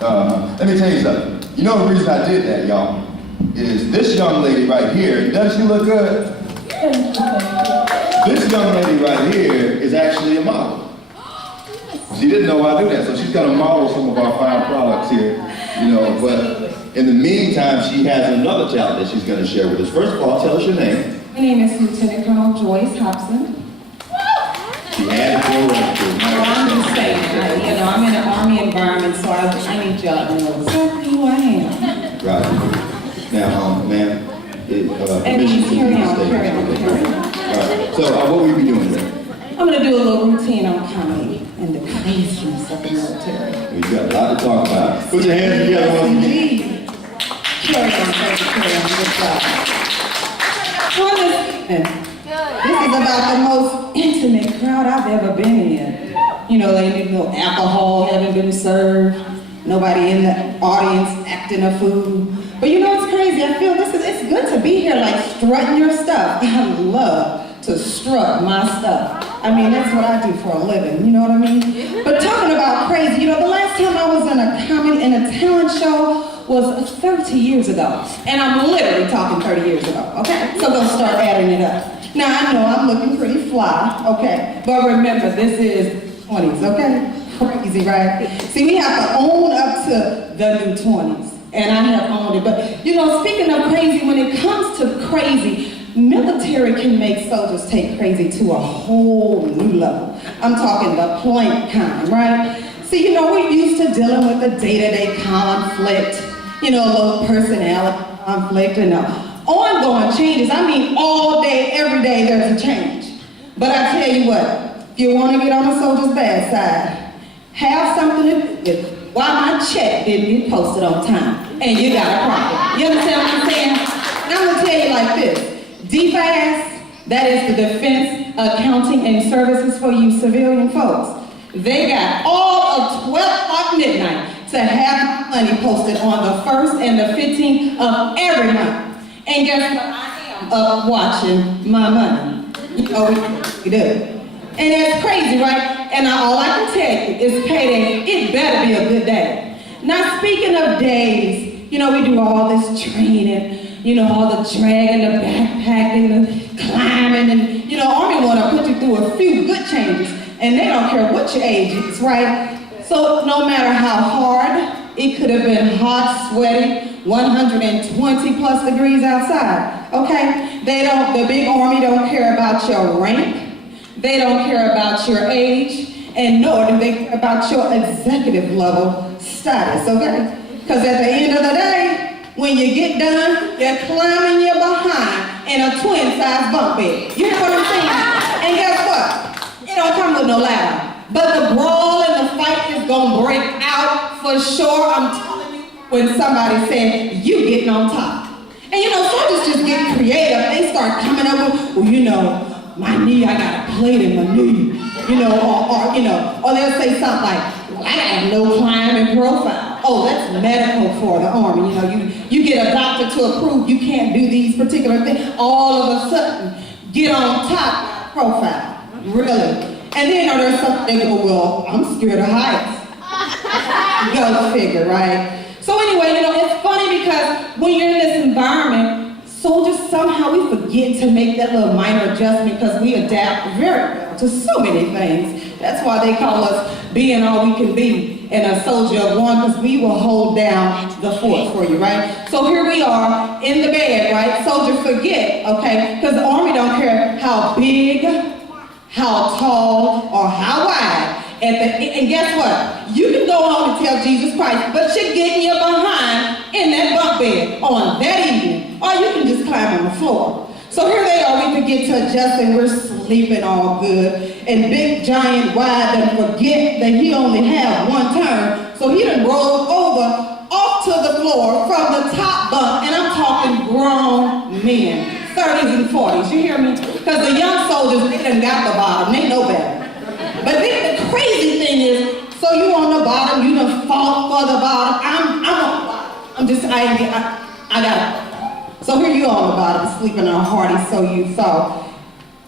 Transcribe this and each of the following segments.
Let me tell you something. You know the reason I did that, y'all, is this young lady right here, doesn't she look good? This young lady right here is actually a model. She didn't know I do that, so she's gonna model some of our fine products here, you know, but in the meantime, she has another talent that she's gonna share with us. First of all, tell us your name. My name is Lieutenant Colonel Joyce Hopson. She had to go right through. I'm just saying, you know, I'm in an Army environment, so I need y'all to know exactly who I am. Right. Now, ma'am, And carry on. All right. So, what will you be doing today? I'm going to do a little routine on comedy and the craziness of the military. Well, you got a lot to talk about. Put your hands together. Yes, indeed. Carry on. Good job. Well, this is about the most intimate crowd I've ever been in. You know, there ain't no alcohol haven't been served. Nobody in the audience acting a fool. But you know, it's crazy. I feel it's good to be here, like strutting your stuff. I love to strut my stuff. I mean, that's what I do for a living, you know what I mean? But talking about crazy, you know, the last time I was in a talent show was 30 years ago. And I'm literally talking 30 years ago, okay? So don't start adding it up. Now, I know I'm looking pretty fly, okay? But remember, this is 20s, okay? Crazy, right? See, we have to own up to the new 20s. And I have owned it. But, you know, speaking of crazy, when it comes to crazy, military can make soldiers take crazy to a whole new level. I'm talking the plank kind, right? See, you know, we're used to dealing with the day-to-day conflict, you know, a little personality conflict and ongoing changes. I mean, all day, every day, there's a change. But I tell you what, if you want to get on the soldier's bad side, have something to do with why my check didn't get posted on time, and you got a problem. You understand what I'm saying? And I'm gonna tell you like this. DFAS, that is the Defense Accounting and Services for you civilian folks. They got all of 12 o'clock midnight to have money posted on the 1st and the 15th of every month. And guess what? I am up watching my money. You know, we do. And that's crazy, right? And all I can tell you is payday, it better be a good day. Now, speaking of days, you know, we do all this training, you know, all the dragging, the backpacking, the climbing, and, you know, Army want to put you through a few good changes, and they don't care what your age is, right? So no matter how hard, it could have been hot, sweaty, 120 plus degrees outside, okay? The big Army don't care about your rank. They don't care about your age, and nor do they care about your executive level status, okay? Because at the end of the day, when you get done, you're climbing your behind in a twin-size bunk bed. You hear what I'm saying? And guess what? It don't come with no ladder. But the brawl and the fight is gonna break out for sure. I'm telling you, when somebody said, you getting on top. And you know, soldiers just get creative. They start coming up with, well, you know, my knee, I got a plate in my knee, you know, or they'll say something like, well, I got no climbing profile. Oh, that's medical for the Army. You know, you get a doctor to approve you can't do these particular things. All of a sudden, get on top profile. Really. And then there's something they go, well, I'm scared of heights. Go figure, right? So anyway, you know, it's funny because when you're in this environment, soldiers, somehow we forget to make that little minor adjustment because we adapt very well to so many things. That's why they call us being all we can be and a soldier of one, because we will hold down the fort for you, right? So here we are in the bed, right? Soldiers forget, okay? Because the Army don't care how big, how tall, or how wide. And guess what? You can go home and tell Jesus Christ, but you're getting your behind in that bunk bed on that evening. Or you can just climb on the floor. So here they are, we forget to adjust and we're sleeping all good. And big giant wide done forget that he only had one turn. So he done rolled over off to the floor from the top bunk. And I'm talking grown men, 30s and 40s, you hear me? Because the young soldiers, they done got the bottom, they know better. But then the crazy thing is, so you on the bottom, you done fought for the bottom. I'm on the bottom. I got it. So here you on the bottom, sleeping on Hardy, so you saw.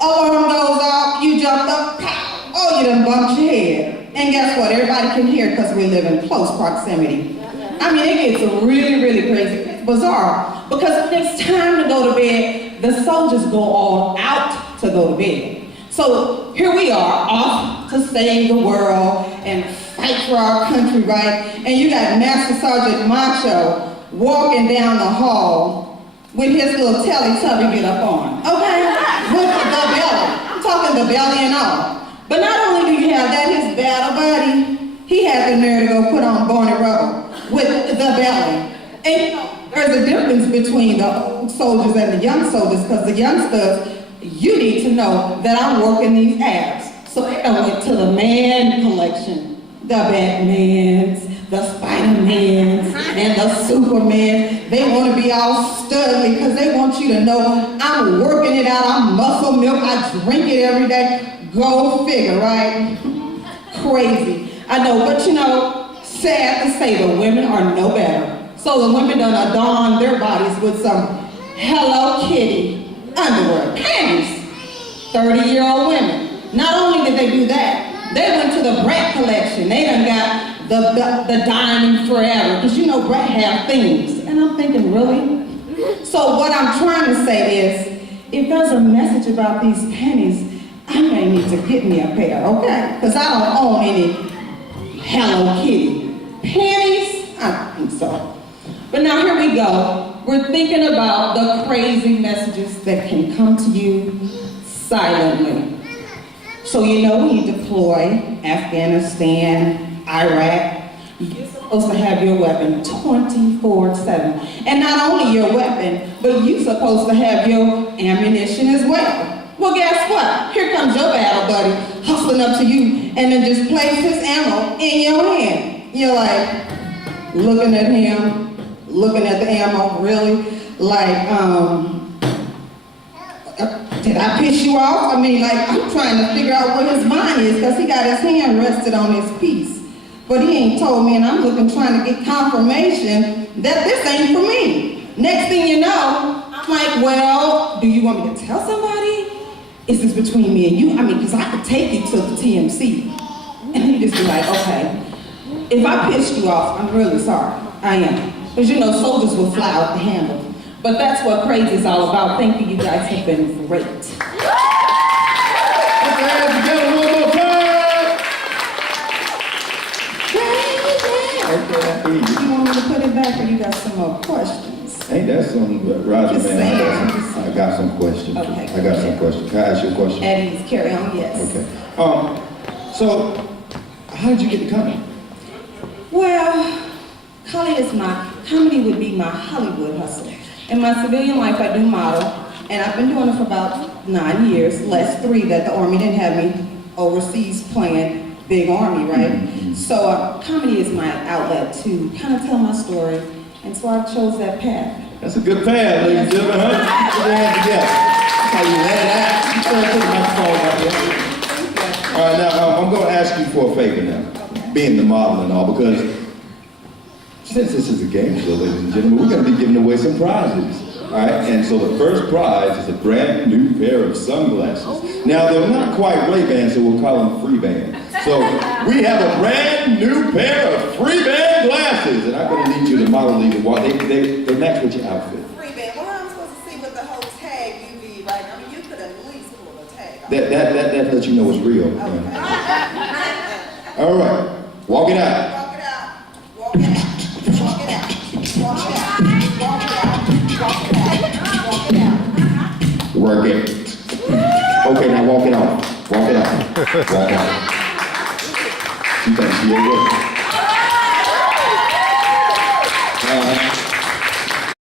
Alarm goes off, you jumped up, pow, oh, you done bumped your head. And guess what? Everybody can hear because we live in close proximity. I mean, it gets really, really crazy. It's bizarre. Because when it's time to go to bed, the soldiers go all out to go to bed. So here we are, off to save the world and fight for our country, right? And you got Master Sergeant Macho walking down the hall with his little Teletubby get up on, okay? With the belly. I'm talking the belly and all. But not only do you have that, his battle buddy, he had the nerve to go put on Barney Rubble with the belly. And there's a difference between the old soldiers and the young soldiers, because the youngsters, you need to know that I'm working these abs. So I went to the man collection, the Batmans, the Spider-Mans, and the Superman. They want to be all studly because they want you to know I'm working it out, I'm muscle milk, I drink it every day. Go figure, right? Crazy. I know, but you know, sad to say, the women are no better. So the women done adorn their bodies with some Hello Kitty underwear, panties. 30-year-old women. Not only did they do that, they went to the Brat collection. They done got the Diamond Forever, because you know Brat have things. And I'm thinking, really? So what I'm trying to say is, if there's a message about these panties, I may need to get me a pair, okay? Because I don't own any Hello Kitty panties. I don't think so. But now here we go. We're thinking about the crazy messages that can come to you silently. So you know when you deploy Afghanistan, Iraq, you're supposed to have your weapon 24/7. And not only your weapon, but you're supposed to have your ammunition as well. Well, guess what? Here comes your battle buddy hustling up to you and then just place his ammo in your hand. You're like, looking at him, looking at the ammo, really? Like, did I piss you off? I mean, like, I'm trying to figure out where his mind is because he got his hand rested on his piece. But he ain't told me, and I'm looking, trying to get confirmation that this ain't for me. Next thing you know, I'm like, well, do you want me to tell somebody? Is this between me and you? I mean, because I could take you to the TMC. And you just be like, okay, if I pissed you off, I'm really sorry. I am. Because you know, soldiers will fly out the handle. But that's what crazy is all about. Thank you, you guys have been great. Put your hands together one more time. You want me to put it back or you got some more questions? Ain't that some, Roger, Just man? saying. I got some questions. Okay. I got some questions. Can I ask you a question? At ease, carry on, yes. Okay. So, how did you get to comedy? Well, comedy would be my Hollywood hustle. In my civilian life, I do model, and I've been doing it for about 9 years, less 3 that the Army didn't have me overseas playing big Army, right? Mm-hmm. So comedy is my outlet to kind of tell my story, and so I chose that path. That's a good path, ladies and gentlemen, huh? Put your hands together. That's how you let it out. You better put the microphone right there. All right, now, I'm going to ask you for a favor now, being the model and all, because since this is a game show, ladies and gentlemen, we're going to be giving away some prizes. All right, and so the first prize is a brand new pair of sunglasses. Now, they're not quite Ray-Ban, so we'll call them Free-Ban. So we have a brand new pair of Free-Ban glasses, and I'm going to need you to model these. They match with your outfit. Free-Ban, what am I supposed to see with the whole tag you be, right? I mean, you could at least pull a tag off. That lets you know it's real. Okay. All right, walk it out. Walk it out. Walk it out. Walk it out. Walk it out. Walk it out. Walk it out. Walk it out. Work it. Okay, now walk it off. Walk it out. Walk out. She thinks she ain't working.